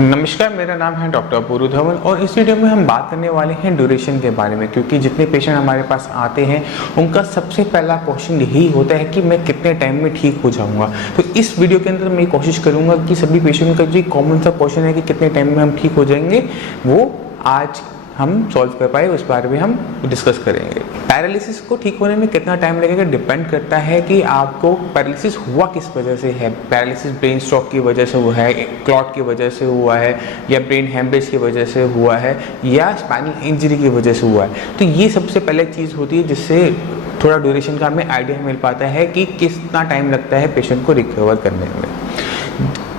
नमस्कार, मेरा नाम है डॉक्टर अपूर्व धवन और इस वीडियो में हम बात करने वाले हैं ड्यूरेशन के बारे में, क्योंकि जितने पेशेंट हमारे पास आते हैं उनका सबसे पहला क्वेश्चन यही होता है कि मैं कितने टाइम में ठीक हो जाऊंगा। तो इस वीडियो के अंदर मैं कोशिश करूंगा कि सभी पेशेंट का जो कॉमन सा क्वेश्चन है कि कितने टाइम में हम ठीक हो जाएंगे, वो आज हम सॉल्व कर पाए, उस बारे में हम डिस्कस करेंगे। पैरालिसिस को ठीक होने में कितना टाइम लगेगा डिपेंड करता है कि आपको पैरालिसिस हुआ किस वजह से है। पैरालिसिस ब्रेन स्ट्रोक की वजह से हुआ है, क्लॉट की वजह से हुआ है, या ब्रेन हेमरेज की वजह से हुआ है, या स्पाइनल इंजरी की वजह से हुआ है। तो ये सबसे पहले चीज़ होती है जिससे थोड़ा ड्यूरेशन का हमें आइडिया मिल पाता है कि कितना टाइम लगता है पेशेंट को रिकवर करने में।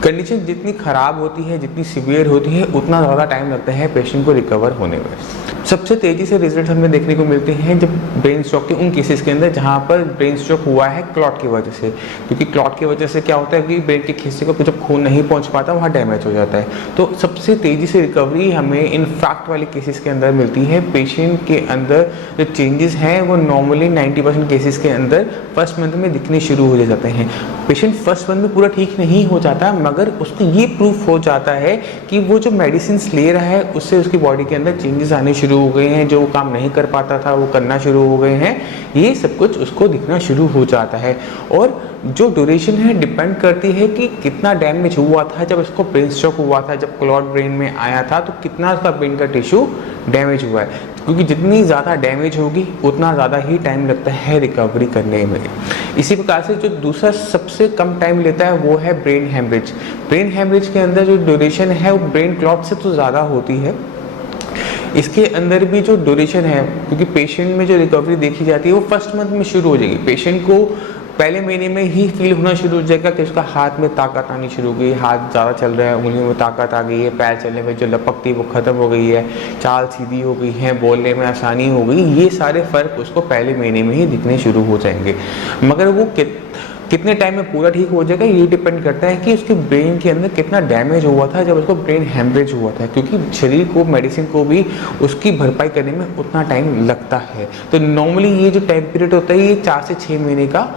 कंडीशन जितनी ख़राब होती है, जितनी सीवियर होती है, उतना ज़्यादा टाइम लगता है पेशेंट को रिकवर होने में। सबसे तेज़ी से रिजल्ट हमें देखने को मिलते हैं जब ब्रेन स्ट्रोक के उन केसेस के अंदर जहाँ पर ब्रेन स्ट्रोक हुआ है क्लॉट की वजह से, क्योंकि क्लॉट की वजह से क्या होता है कि ब्रेन के हिस्से को जब खून नहीं पहुँच पाता वहाँ डैमेज हो जाता है। तो सबसे तेज़ी से रिकवरी हमें इनफैक्ट वाले केसेस के अंदर मिलती है। पेशेंट के अंदर जो चेंजेस हैं वो नॉर्मली 90% केसेस के अंदर फर्स्ट मंथ में दिखने शुरू हो जाते हैं। पेशेंट फर्स्ट मंथ में पूरा ठीक नहीं हो जाता, मगर उसको ये प्रूफ हो जाता है कि वो जो मेडिसिन ले रहा है उससे उसकी बॉडी के अंदर चेंजेस आने शुरू हो गए हैं, जो वो काम नहीं कर पाता था वो करना शुरू हो गए हैं, ये सब कुछ उसको दिखना शुरू हो जाता है। और जो ड्यूरेशन है डिपेंड करती है कि कितना डैमेज हुआ था जब उसको ब्रेन स्ट्रोक हुआ था, जब क्लॉट ब्रेन में आया था तो कितना उसका ब्रेन का टिश्यू डैमेज हुआ है, क्योंकि जितनी ज़्यादा डैमेज होगी उतना ज़्यादा ही टाइम लगता है रिकवरी करने में। इसी प्रकार से जो दूसरा सबसे कम टाइम लेता है वो है ब्रेन हेमरेज। ब्रेन हेमरेज के अंदर जो ड्यूरेशन है वो ब्रेन क्लॉट से तो ज़्यादा होती है। इसके अंदर भी जो ड्यूरेशन है, क्योंकि पेशेंट में जो रिकवरी देखी जाती है वो फर्स्ट मंथ में शुरू हो जाएगी। पेशेंट को पहले महीने में ही फील होना शुरू हो जाएगा कि उसका हाथ में ताकत आनी शुरू हो गई, हाथ ज़्यादा चल रहा है, उंगलियों में ताकत आ गई है, पैर चलने में जो लपक थी वो ख़त्म हो गई है, चाल सीधी हो गई है, बोलने में आसानी हो गई। ये सारे फ़र्क उसको पहले महीने में ही दिखने शुरू हो जाएंगे। मगर वो कितने टाइम में पूरा ठीक हो जाएगा ये डिपेंड करता है कि उसके ब्रेन के अंदर कितना डैमेज हुआ था जब उसको ब्रेन हेमरेज हुआ था, क्योंकि शरीर को, मेडिसिन को भी उसकी भरपाई करने में उतना टाइम लगता है। तो नॉर्मली ये जो टाइम पीरियड होता है ये 4 से 6 महीने का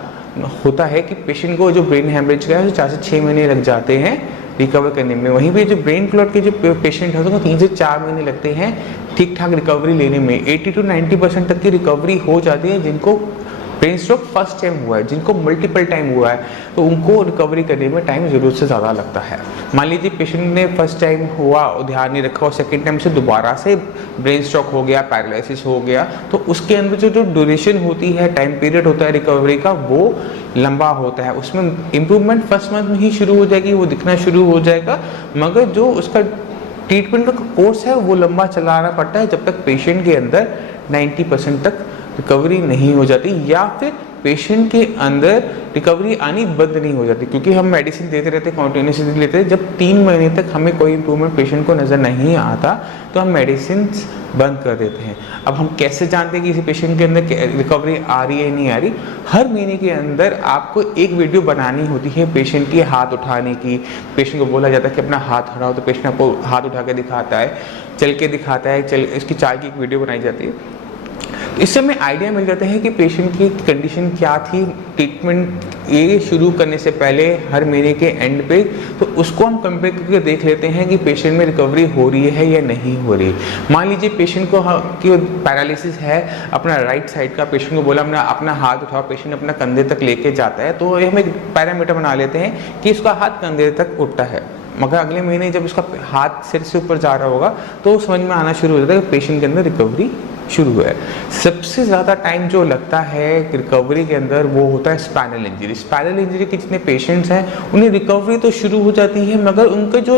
होता है कि पेशेंट को जो ब्रेन हेमरेज का है 4 से 6 महीने लग जाते हैं रिकवर करने में। वहीं पे जो ब्रेन क्लॉट के जो पेशेंट होते हैं 3 से 4 महीने लगते हैं ठीक ठाक रिकवरी लेने में। 80 to 90% तक की रिकवरी हो जाती है जिनको ब्रेन स्ट्रोक फर्स्ट टाइम हुआ है। जिनको मल्टीपल टाइम हुआ है तो उनको रिकवरी करने में टाइम ज़रूरत से ज़्यादा लगता है। मान लीजिए पेशेंट ने फर्स्ट टाइम हुआ और ध्यान नहीं रखा और सेकेंड टाइम से दोबारा से ब्रेन स्ट्रोक हो गया, पैरालिसिस हो गया, तो उसके अंदर जो ड्यूरेशन होती है, टाइम पीरियड होता है रिकवरी का, वो लंबा होता है। उसमें इम्प्रूवमेंट फर्स्ट मंथ में ही शुरू हो जाएगी, वो दिखना शुरू हो जाएगा, मगर जो उसका ट्रीटमेंट का कोर्स है वो लंबा चलाना पड़ता है जब तक पेशेंट के अंदर 90% तक रिकवरी नहीं हो जाती, या फिर पेशेंट के अंदर रिकवरी आनी बंद नहीं हो जाती। क्योंकि हम मेडिसिन देते रहते हैं, कॉन्टिन्यूसली लेते हैं, जब 3 महीने तक हमें कोई इंप्रूवमेंट पेशेंट को नज़र नहीं आता तो हम मेडिसिन बंद कर देते हैं। अब हम कैसे जानते हैं कि किसी पेशेंट के अंदर रिकवरी आ रही है नहीं आ रही? हर महीने के अंदर आपको एक वीडियो बनानी होती है पेशेंट की हाथ उठाने की। पेशेंट को बोला जाता है कि अपना हाथ उठाओ, तो पेशेंट आपको हाथ उठा के दिखाता है, चल के दिखाता है, इसकी चाल की एक वीडियो बनाई जाती है। इससे हमें आइडिया मिल जाता है कि पेशेंट की कंडीशन क्या थी ट्रीटमेंट ये शुरू करने से पहले, हर महीने के एंड पे। तो उसको हम कंपेयर करके देख लेते हैं कि पेशेंट में रिकवरी हो रही है या नहीं हो रही। मान लीजिए पेशेंट को कि पैरालिसिस है, अपना राइट साइड का, पेशेंट को बोला हमने अपना हाथ उठाओ, पेशेंट अपना कंधे तक लेके जाता है, तो हम एक पैरामीटर बना लेते हैं कि इसका हाथ कंधे तक उठता है। मगर अगले महीने जब उसका हाथ सिर से ऊपर जा रहा होगा तो समझ में आना शुरू हो जाता है कि पेशेंट के अंदर रिकवरी शुरू है। सबसे ज़्यादा टाइम जो लगता है रिकवरी के अंदर वो होता है स्पाइनल इंजरी। स्पाइनल इंजरी के जितने पेशेंट्स हैं उन्हें रिकवरी तो शुरू हो जाती है, मगर उनका जो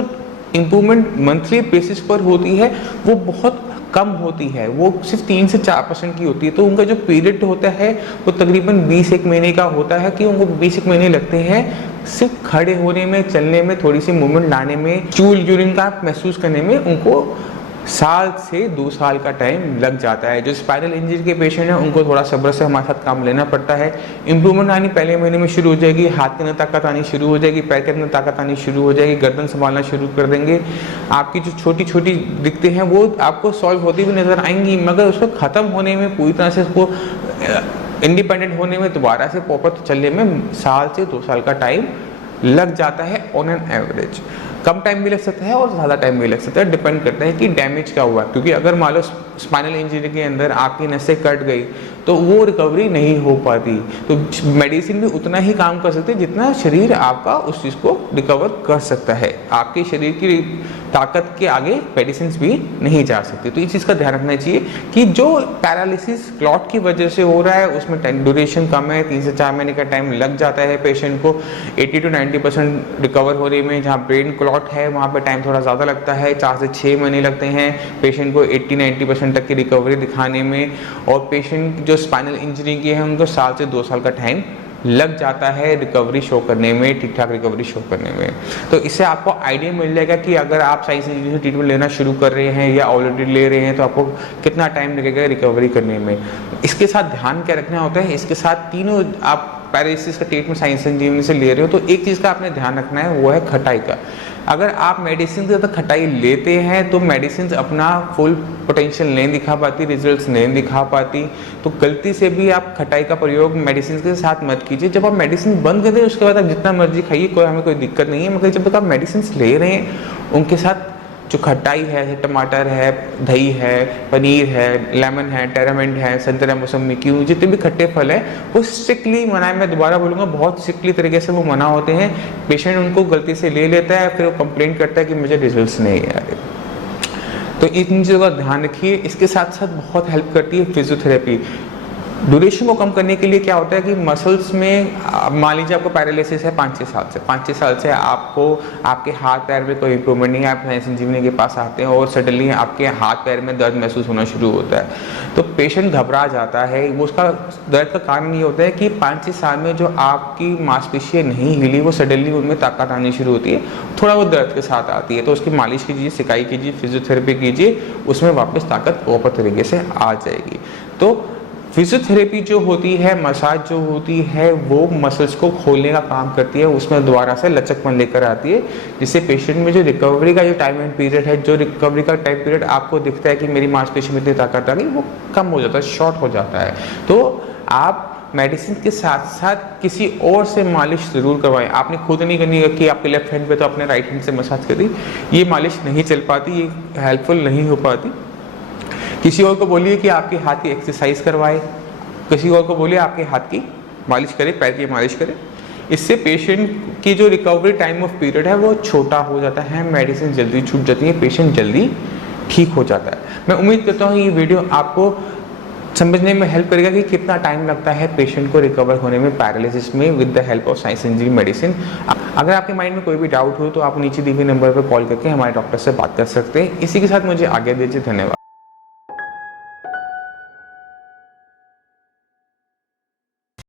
इम्प्रूवमेंट मंथली बेसिस पर होती है वो बहुत कम होती है, वो सिर्फ 3 से 4% की होती है। तो उनका जो पीरियड होता है वो तकरीबन 20-1 महीने का होता है, कि उनको 20-1 महीने लगते हैं सिर्फ खड़े होने में, चलने में, थोड़ी सी मूवमेंट लाने में, चूल यूरिन का महसूस करने में उनको साल से 2 साल का टाइम लग जाता है। जो स्पाइनल इंजरी के पेशेंट हैं उनको थोड़ा सब्र से हमारे साथ काम लेना पड़ता है। इम्प्रूवमेंट आनी पहले महीने में शुरू हो जाएगी, हाथ के अंदर ताकत आनी शुरू हो जाएगी, पैर के अंदर ताकत आनी शुरू हो जाएगी, गर्दन संभालना शुरू कर देंगे। आपकी जो छोटी छोटी दिक्कतें हैं वो आपको सॉल्व होती हुई नजर आएंगी, मगर उसको ख़त्म होने में, पूरी तरह से उसको इंडिपेंडेंट होने में, दोबारा से प्रॉपर चलने में साल से 2 साल का टाइम लग जाता है on an average. Come time भी लग सकता है और ज़्यादा टाइम भी लग सकता है, डिपेंड करता है कि डैमेज क्या हुआ है। क्योंकि अगर मान लो स्पाइनल इंजरी के अंदर आपकी नसें कट गई तो वो रिकवरी नहीं हो पाती, तो मेडिसिन भी उतना ही काम कर सकते हैं जितना शरीर आपका उस चीज़ को रिकवर कर सकता है। आपके शरीर की ताकत के आगे मेडिसिन भी नहीं जा सकती। तो इस चीज़ का ध्यान रखना चाहिए कि जो पैरालिसिस क्लॉट की वजह से हो रहा है उसमें ड्यूरेशन कम है, 3 से 4 महीने का टाइम लग जाता है पेशेंट को 80 to 90% रिकवर होने में। जहाँ ब्रेन क्लॉट है वहाँ पे टाइम थोड़ा ज़्यादा लगता है, 4 से 6 महीने लगते हैं पेशेंट को 80-90% तक की रिकवरी दिखाने में। और पेशेंट जो स्पाइनल इंजरी के हैं उनको 1 से 2 साल का टाइम लग जाता है रिकवरी शो करने में, ठीक ठाक रिकवरी शो करने में। तो इससे आपको आइडिया मिल जाएगा कि अगर आप साइंस इंजरी से ट्रीटमेंट लेना शुरू कर रहे हैं या ऑलरेडी ले रहे हैं तो आपको कितना टाइम लगेगा रिकवरी करने में। इसके साथ ध्यान क्या रखना होता है, इसके साथ तीनों आप पैरालिसिस का ट्रीटमेंट साइंस इंजीनियरिंग से ले रहे हो तो एक चीज़ का आपने ध्यान रखना है, वो है खटाई का। अगर आप मेडिसिन से ज़्यादा खटाई लेते हैं तो मेडिसिन अपना फुल पोटेंशियल नहीं दिखा पाती, रिजल्ट्स नहीं दिखा पाती। तो गलती से भी आप खटाई का प्रयोग मेडिसिन के साथ मत कीजिए। जब आप मेडिसिन बंद कर दें उसके बाद आप जितना मर्जी खाइए, हमें कोई दिक्कत नहीं है, मगर जब तक आप मेडिसिन ले रहे हैं उनके साथ जो खटाई है, टमाटर है, दही है, पनीर है, लेमन है, टेरामिंट है, संतरा, मौसमी, कीवी, जितने भी खट्टे फल हैं वो स्ट्रिक्टली मना है। मैं दोबारा बोलूँगा, बहुत स्ट्रिक्टली तरीके से वो मना होते हैं। पेशेंट उनको गलती से ले लेता है, फिर वो कंप्लेन करता है कि मुझे रिजल्ट्स नहीं आ रहे। तो इन चीज़ों का ध्यान रखिए। इसके साथ साथ बहुत हेल्प करती है फिजियोथेरेपी। ड्यूरेशन को कम करने के लिए क्या होता है कि मसल्स में, मान लीजिए आपको पैरालिसिस है 5-6 साल से, 5-6 साल से आपको आपके हाथ पैर में कोई इंप्रूवमेंट नहीं है, आप साइंस इंजीनियर के पास आते हैं और सडनली आपके हाथ पैर में दर्द महसूस होना शुरू होता है, तो पेशेंट घबरा जाता है। वो उसका दर्द का कारण ये होता है कि 5-6 साल में जो आपकी मांसपेशियाँ नहीं हिली वो सडनली उनमें ताकत आनी शुरू होती है, थोड़ा वो दर्द के साथ आती है। तो उसकी मालिश कीजिए, सिकाई कीजिए, फिजियोथेरेपी कीजिए, उसमें वापस ताकत प्रॉपर तरीके से आ जाएगी। तो फिजियोथेरेपी जो होती है, मसाज जो होती है, वो मसल्स को खोलने का काम करती है, उसमें दोबारा से लचकपन लेकर आती है, जिससे पेशेंट में जो रिकवरी का जो टाइम एंड पीरियड है, जो रिकवरी का टाइम पीरियड आपको दिखता है कि मेरी मांसपेशी में इतनी ताकत आ गई, वो कम हो जाता है, शॉर्ट हो जाता है। तो आप मेडिसिन के साथ साथ किसी और से मालिश ज़रूर करवाएं। आपने खुद नहीं करनी है कि आपके लेफ्ट हैंड पे तो अपने राइट हैंड से मसाज कर दी, ये मालिश नहीं चल पाती, ये हेल्पफुल नहीं हो पाती। किसी और को बोलिए कि आपके हाथ की एक्सरसाइज करवाए, किसी और को बोलिए आपके हाथ की मालिश करे, पैर की मालिश करे। इससे पेशेंट की जो रिकवरी टाइम ऑफ पीरियड है वो छोटा हो जाता है, मेडिसिन जल्दी छूट जाती है, पेशेंट जल्दी ठीक हो जाता है। मैं उम्मीद करता हूँ ये वीडियो आपको समझने में हेल्प करेगा कि कितना टाइम लगता है पेशेंट को रिकवर होने में पैरालिसिस में with the help of science injury medicine. अगर आपके माइंड में कोई भी डाउट हो तो आप नीचे दिए हुए नंबर पर कॉल करके हमारे डॉक्टर से बात कर सकते हैं। इसी के साथ मुझे आगे दीजिए, धन्यवाद।